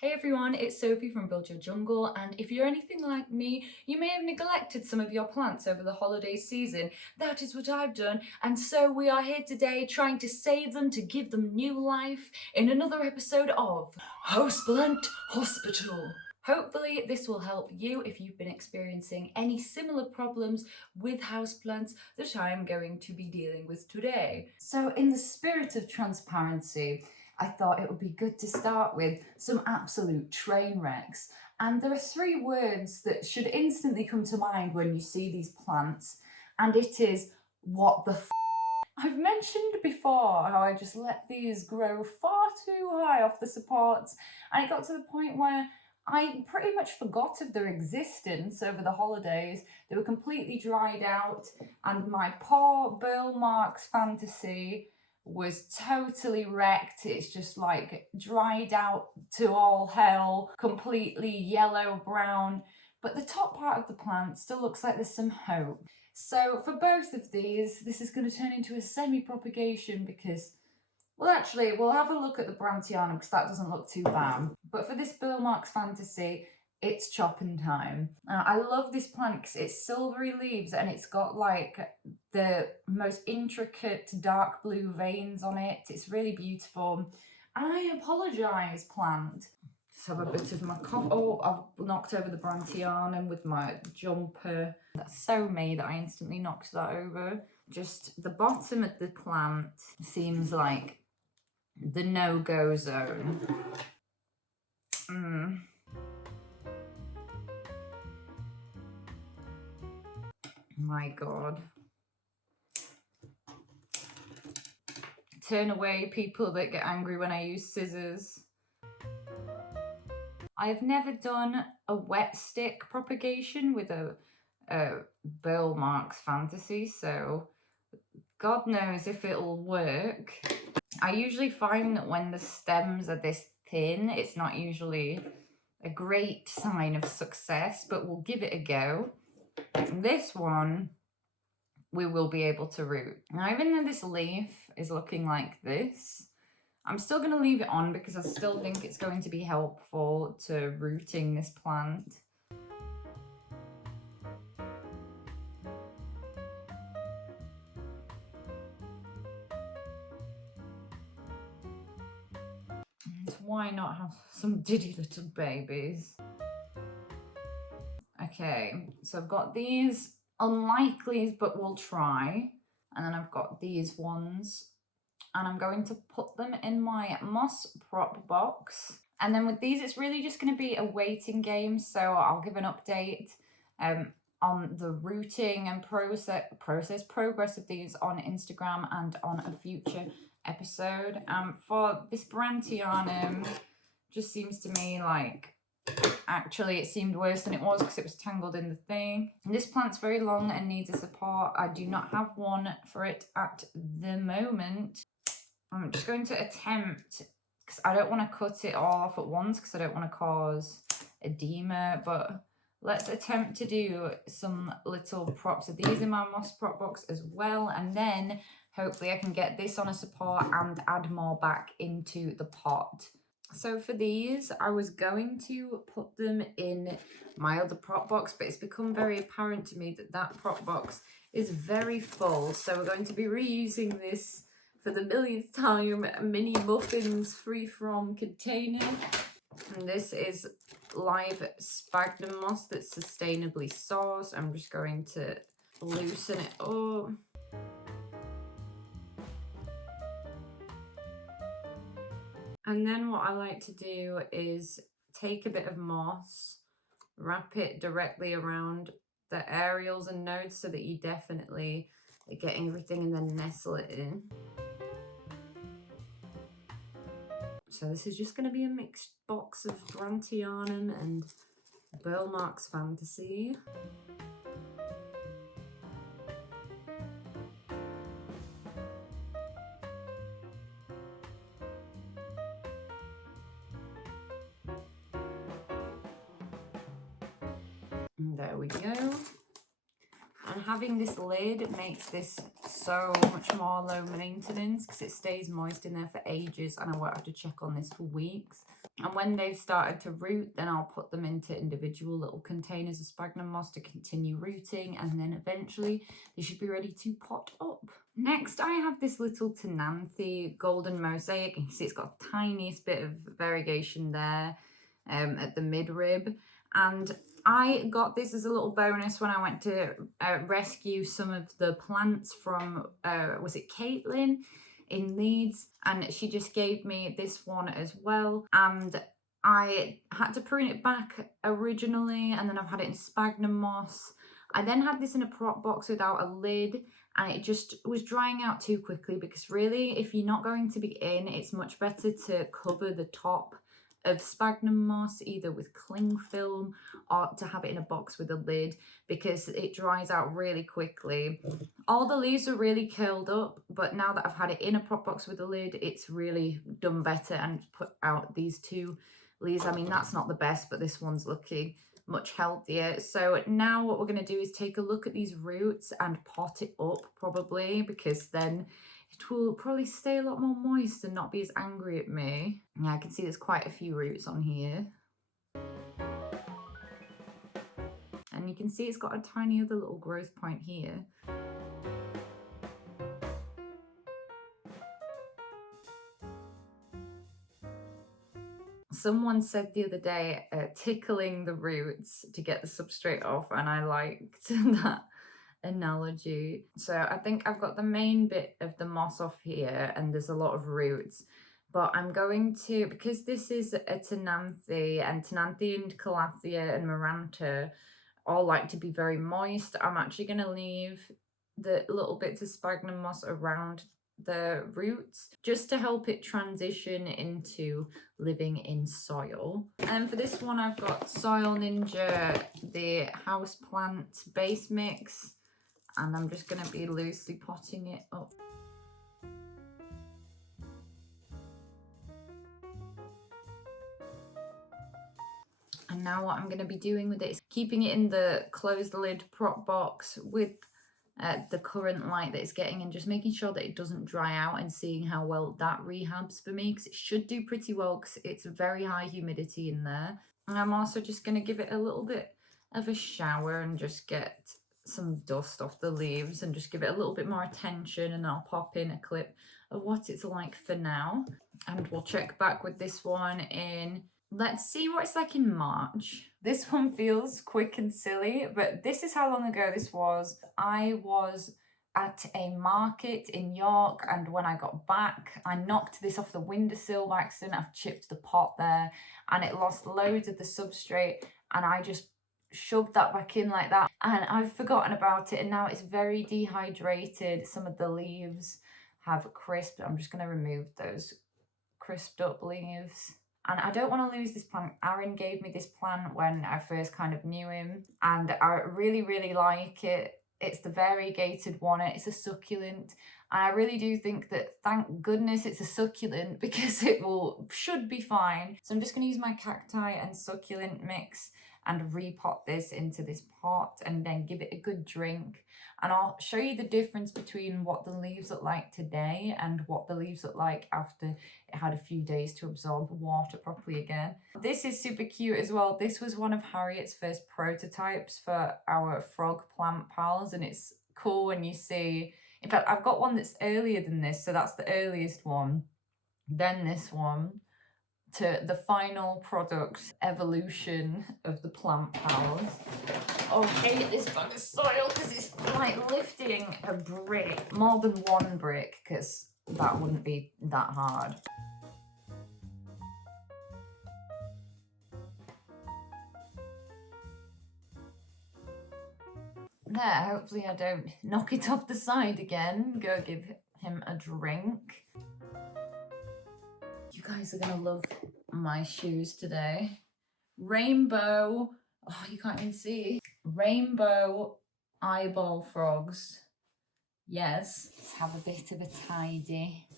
Hey everyone, it's Sophie from Build Your Jungle, and if you're anything like me, you may have neglected some of your plants over the holiday season. That is what I've done, and so we are here today trying to save them, to give them new life in another episode of Houseplant Hospital. Hopefully this will help you if you've been experiencing any similar problems with houseplants that I'm going to be dealing with today. So in the spirit of transparency, I thought it would be good to start with some absolute train wrecks. And there are three words that should instantly come to mind when you see these plants, and it is what the f. I've mentioned before how I just let these grow far too high off the supports, and it got to the point where I pretty much forgot of their existence over the holidays. They were completely dried out, and my poor Burl Marks fantasy was totally wrecked. It's just like dried out to all hell, completely yellow brown, but the top part of the plant still looks like there's some hope. So for both of these, this is going to turn into a semi-propagation because, well, actually, we'll have a look at the Brandtianum because that doesn't look too bad. But for this Burl Marks fantasy, it's chopping time. I love this plant because it's silvery leaves and it's got like the most intricate dark blue veins on it. It's really beautiful. And I apologise, plant. Just have a bit of my cough. Oh, I've knocked over the Brandtianum with my jumper. That's so me that I instantly knocked that over. Just the bottom of the plant seems like the no-go zone. My God. Turn away, people that get angry when I use scissors. I've never done a wet stick propagation with a Burl Marks fantasy, so God knows if it'll work. I usually find that when the stems are this thin, it's not usually a great sign of success, but we'll give it a go. This one, we will be able to root. Now, even though this leaf is looking like this, I'm still going to leave it on because I still think it's going to be helpful to rooting this plant. And why not have some diddy little babies? Okay, so I've got these unlikelies, but we'll try. And then I've got these ones. And I'm going to put them in my moss prop box. And then with these, it's really just going to be a waiting game. So I'll give an update on the rooting and progress of these on Instagram and on a future episode. For this Brandtianum, just seems to me like, actually, it seemed worse than it was because it was tangled in the thing. And this plant's very long and needs a support. I do not have one for it at the moment. I'm just going to attempt, because I don't want to cut it all off at once because I don't want to cause edema, but let's attempt to do some little props of these in my moss prop box as well, and then hopefully I can get this on a support and add more back into the pot. So for these, I was going to put them in my other prop box, but it's become very apparent to me that that prop box is very full, so we're going to be reusing this for the millionth time mini muffins free from container. And this is live sphagnum moss that's sustainably sourced. I'm just going to loosen it up. And then what I like to do is take a bit of moss, wrap it directly around the aerials and nodes so that you definitely are getting everything, and then nestle it in. So this is just going to be a mixed box of Brandtianum and Burl Marks fantasy. And there we go. And having this lid makes this so much more low maintenance because it stays moist in there for ages and I won't have to check on this for weeks. And when they've started to root, then I'll put them into individual little containers of sphagnum moss to continue rooting, and then eventually they should be ready to pot up. Next, I have this little Tenanthe golden mosaic. You can see it's got the tiniest bit of variegation there at the midrib. And I got this as a little bonus when I went to rescue some of the plants from, was it Caitlin in Leeds? And she just gave me this one as well. And I had to prune it back originally, and then I've had it in sphagnum moss. I then had this in a prop box without a lid, and it just was drying out too quickly, because really, if you're not going to be in, it's much better to cover the top of sphagnum moss either with cling film or to have it in a box with a lid, because it dries out really quickly. All the leaves are really curled up, but now that I've had it in a prop box with a lid, it's really done better and put out these two leaves. I mean, that's not the best, but this one's looking much healthier. So now what we're going to do is take a look at these roots and pot it up, probably, because then it will probably stay a lot more moist and not be as angry at me. Yeah, I can see there's quite a few roots on here. And you can see it's got a tiny other little growth point here. Someone said the other day, tickling the roots to get the substrate off, and I liked that analogy. So I think I've got the main bit of the moss off here, and there's a lot of roots. But I'm going to, because this is a Tenanthe, and Tenanthe and Calathea and Maranta all like to be very moist, I'm actually going to leave the little bits of sphagnum moss around the roots just to help it transition into living in soil. And for this one, I've got Soil Ninja, the houseplant base mix, and I'm just going to be loosely potting it up. And now what I'm going to be doing with it is keeping it in the closed lid prop box with the current light that it's getting, and just making sure that it doesn't dry out, and seeing how well that rehabs for me, because it should do pretty well because it's very high humidity in there. And I'm also just going to give it a little bit of a shower and just get some dust off the leaves and just give it a little bit more attention, and I'll pop in a clip of what it's like for now, and we'll check back with this one in, let's see what it's like in March. This one feels quick and silly, but this is how long ago this was. I was at a market in York, and when I got back, I knocked this off the windowsill by accident. I've chipped the pot there, and it lost loads of the substrate, and I just shoved that back in like that, and I've forgotten about it, and now it's very dehydrated. Some of the leaves have crisped. I'm just going to remove those crisped up leaves. And I don't want to lose this plant. Aaron gave me this plant when I first kind of knew him, and I really, really like it. It's the variegated one, it's a succulent. And I really do think that, thank goodness it's a succulent, because it should be fine. So I'm just going to use my cacti and succulent mix and repot this into this pot, and then give it a good drink. And I'll show you the difference between what the leaves look like today and what the leaves look like after it had a few days to absorb water properly again. This is super cute as well. This was one of Harriet's first prototypes for our frog plant pals, and it's cool when you see, in fact, I've got one that's earlier than this, so that's the earliest one, then this one, to the final product evolution of the plant pals. Oh, I hate this bag of soil because it's like lifting a brick, more than one brick, because that wouldn't be that hard. There, hopefully I don't knock it off the side again. Go give him a drink. You guys are gonna love my shoes today. Rainbow, oh, you can't even see. Rainbow eyeball frogs. Yes, let's have a bit of a tidy.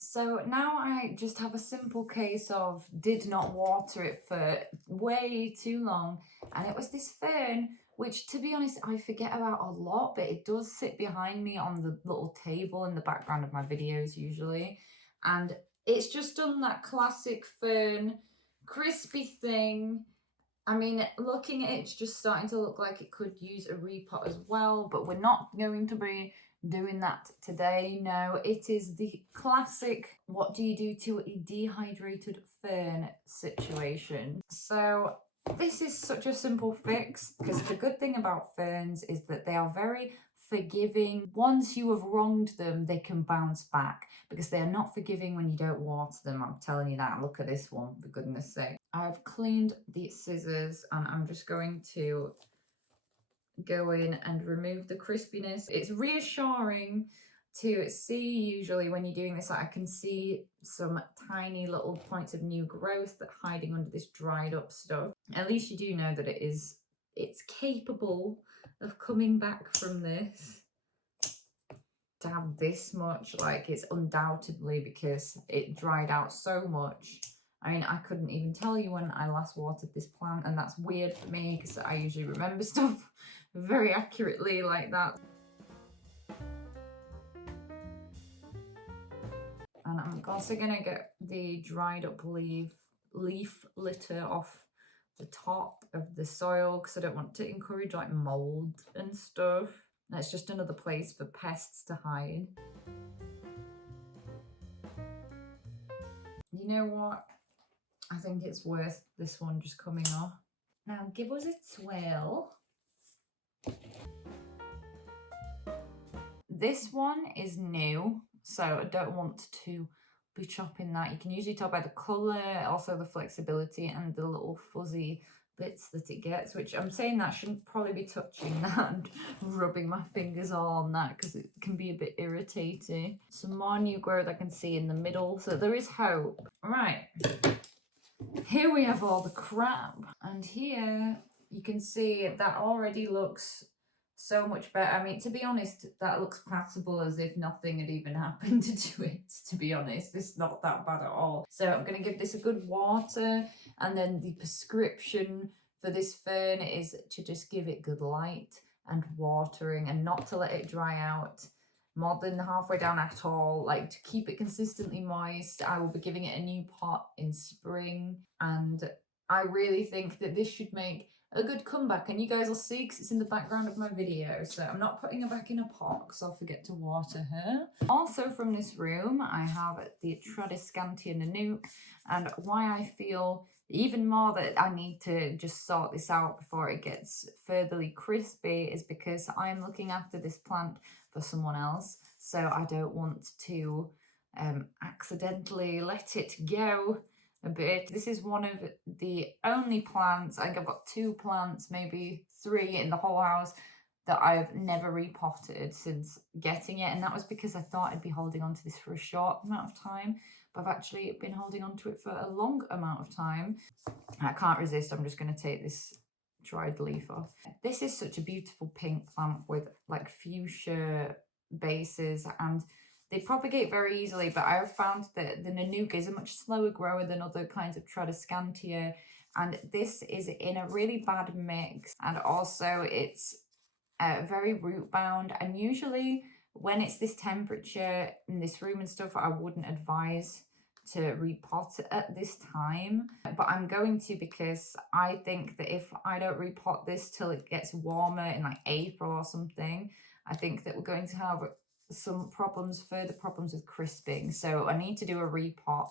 So now I just have a simple case of did not water it for way too long. And it was this fern, which, to be honest, I forget about a lot, but it does sit behind me on the little table in the background of my videos usually. And It's just done that classic fern crispy thing. I mean, looking at it, it's just starting to look like it could use a repot as well, but we're not going to be doing that today. No, it is the classic what do you do to a dehydrated fern situation. So this is such a simple fix, because the good thing about ferns is that they are very forgiving. Once you have wronged them, they can bounce back, because they are not forgiving when you don't water them. I'm telling you that. Look at this one, for goodness sake. I've cleaned the scissors and I'm just going to go in and remove the crispiness. It's reassuring to see, usually when you're doing this, I can see some tiny little points of new growth that are hiding under this dried up stuff. At least you do know that it's capable of coming back from this. To have this much, like, it's undoubtedly because it dried out so much. I mean, I couldn't even tell you when I last watered this plant, and that's weird for me because I usually remember stuff very accurately like that. And I'm also gonna get the dried up leaf litter off the top of the soil, because I don't want to encourage like mold and stuff. That's just another place for pests to hide. You know what? I think it's worth this one just coming off. Now give us a twirl. This one is new, so I don't want to be chopping that. You can usually tell by the colour, also the flexibility and the little fuzzy bits that it gets, which I'm saying that I shouldn't probably be touching that and rubbing my fingers all on that, because it can be a bit irritating. Some more new growth I can see in the middle, so there is hope. Right, here we have all the crap, and here you can see that already looks so much better. I mean, to be honest, that looks passable, as if nothing had even happened to it, to be honest. It's not that bad at all. So I'm going to give this a good water, and then the prescription for this fern is to just give it good light and watering, and not to let it dry out more than halfway down at all. Like, to keep it consistently moist. I will be giving it a new pot in spring, and I really think that this should make a good comeback, and you guys will see because it's in the background of my video. So I'm not putting her back in a pot because I'll forget to water her. Also from this room, I have the Tradescantia Nanook, and why I feel even more that I need to just sort this out before it gets furtherly crispy is because I'm looking after this plant for someone else, so I don't want to accidentally let it go a bit. This is one of the only plants, I think I've got 2 plants, maybe 3 in the whole house, that I've never repotted since getting it, and that was because I thought I'd be holding on to this for a short amount of time, but I've actually been holding on to it for a long amount of time. I can't resist, I'm just going to take this dried leaf off. This is such a beautiful pink plant with like fuchsia bases, and they propagate very easily, but I have found that the Nanook is a much slower grower than other kinds of Tradescantia, and this is in a really bad mix, and also it's very root bound, and usually when it's this temperature in this room and stuff, I wouldn't advise to repot at this time, but I'm going to, because I think that if I don't repot this till it gets warmer in like April or something, I think that we're going to have some problems, further problems with crisping. So I need to do a repot.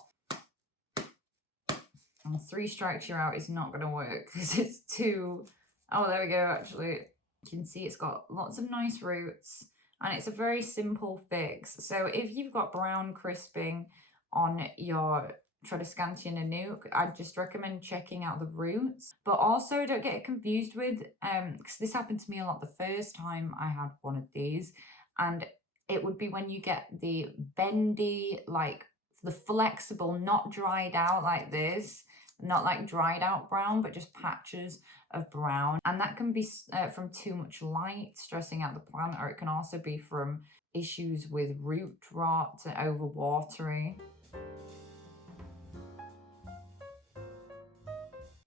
And 3 strikes you're out is not going to work because it's too... Oh, there we go, actually. You can see it's got lots of nice roots, and it's a very simple fix. So if you've got brown crisping on your Tradescantia Nanook, I'd just recommend checking out the roots. But also don't get it confused with, because this happened to me a lot the first time I had one of these, and it would be when you get the bendy, like the flexible, not dried out like this, not like dried out brown, but just patches of brown. And that can be from too much light stressing out the plant, or it can also be from issues with root rot and overwatering.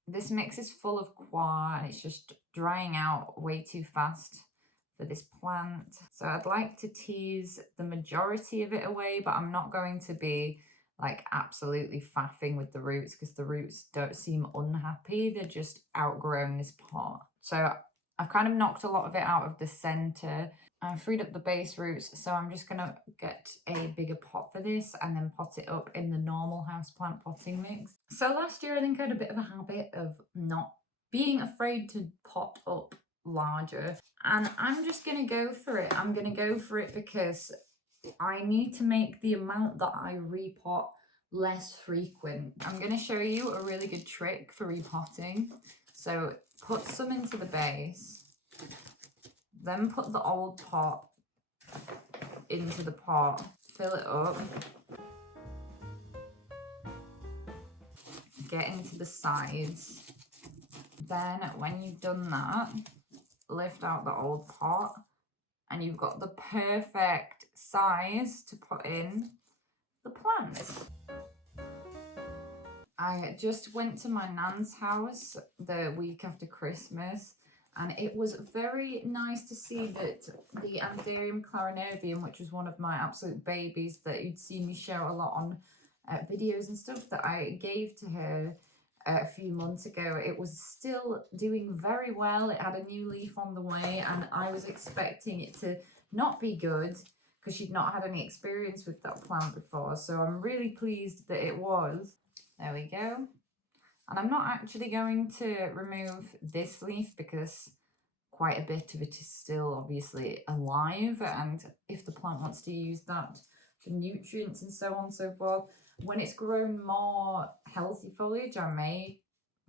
This mix is full of coir, and it's just drying out way too fast for this plant. So I'd like to tease the majority of it away, but I'm not going to be like absolutely faffing with the roots because the roots don't seem unhappy. They're just outgrowing this pot. So I've kind of knocked a lot of it out of the center. I've freed up the base roots, so I'm just gonna get a bigger pot for this and then pot it up in the normal houseplant potting mix. So last year I think I had a bit of a habit of not being afraid to pot up larger, and I'm just gonna go for it. I'm gonna go for it because I need to make the amount that I repot less frequent. I'm going to show you a really good trick for repotting. So put some into the base, then put the old pot into the pot, fill it up, get into the sides. Then when you've done that, lift out the old pot and you've got the perfect size to put in the plants. I just went to my nan's house the week after Christmas, and it was very nice to see that the Anthurium clarinervium, which was one of my absolute babies that you'd seen me share a lot on videos and stuff that I gave to her a few months ago, it was still doing very well. It had a new leaf on the way, and I was expecting it to not be good because she'd not had any experience with that plant before. So I'm really pleased that it was. There we go. And I'm not actually going to remove this leaf because quite a bit of it is still obviously alive, and if the plant wants to use that for nutrients and so on and so forth, when it's grown more healthy foliage, I may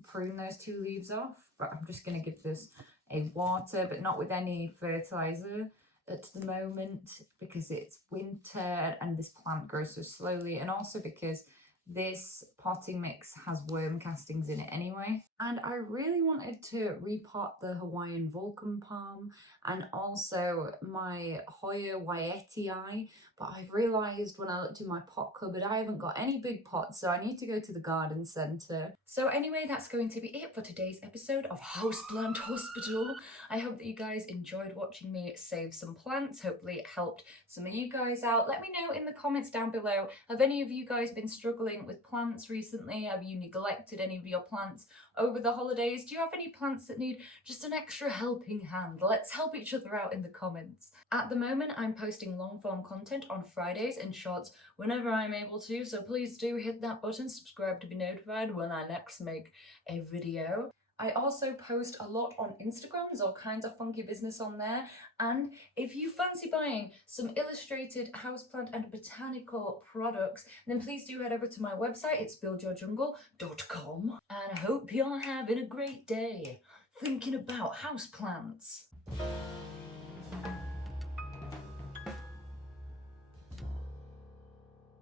prune those two leaves off, but I'm just going to give this a water, but not with any fertilizer at the moment because it's winter and this plant grows so slowly, and also because this potting mix has worm castings in it anyway. And I really wanted to repot the Hawaiian Vulcan Palm and also my Hoya Waitii, but I've realised when I looked in my pot cupboard I haven't got any big pots, so I need to go to the garden centre. So anyway, that's going to be it for today's episode of Houseplant Hospital. I hope that you guys enjoyed watching me save some plants. Hopefully it helped some of you guys out. Let me know in the comments down below, have any of you guys been struggling with plants recently? Have you neglected any of your plants over the holidays? Do you have any plants that need just an extra helping hand? Let's help each other out in the comments. At the moment, I'm posting long form content on Fridays and shorts whenever I'm able to, so please do hit that button, subscribe to be notified when I next make a video. I also post a lot on Instagram. There's all kinds of funky business on there. And if you fancy buying some illustrated houseplant and botanical products, then please do head over to my website. It's buildyourjungle.com. And I hope you're having a great day thinking about houseplants.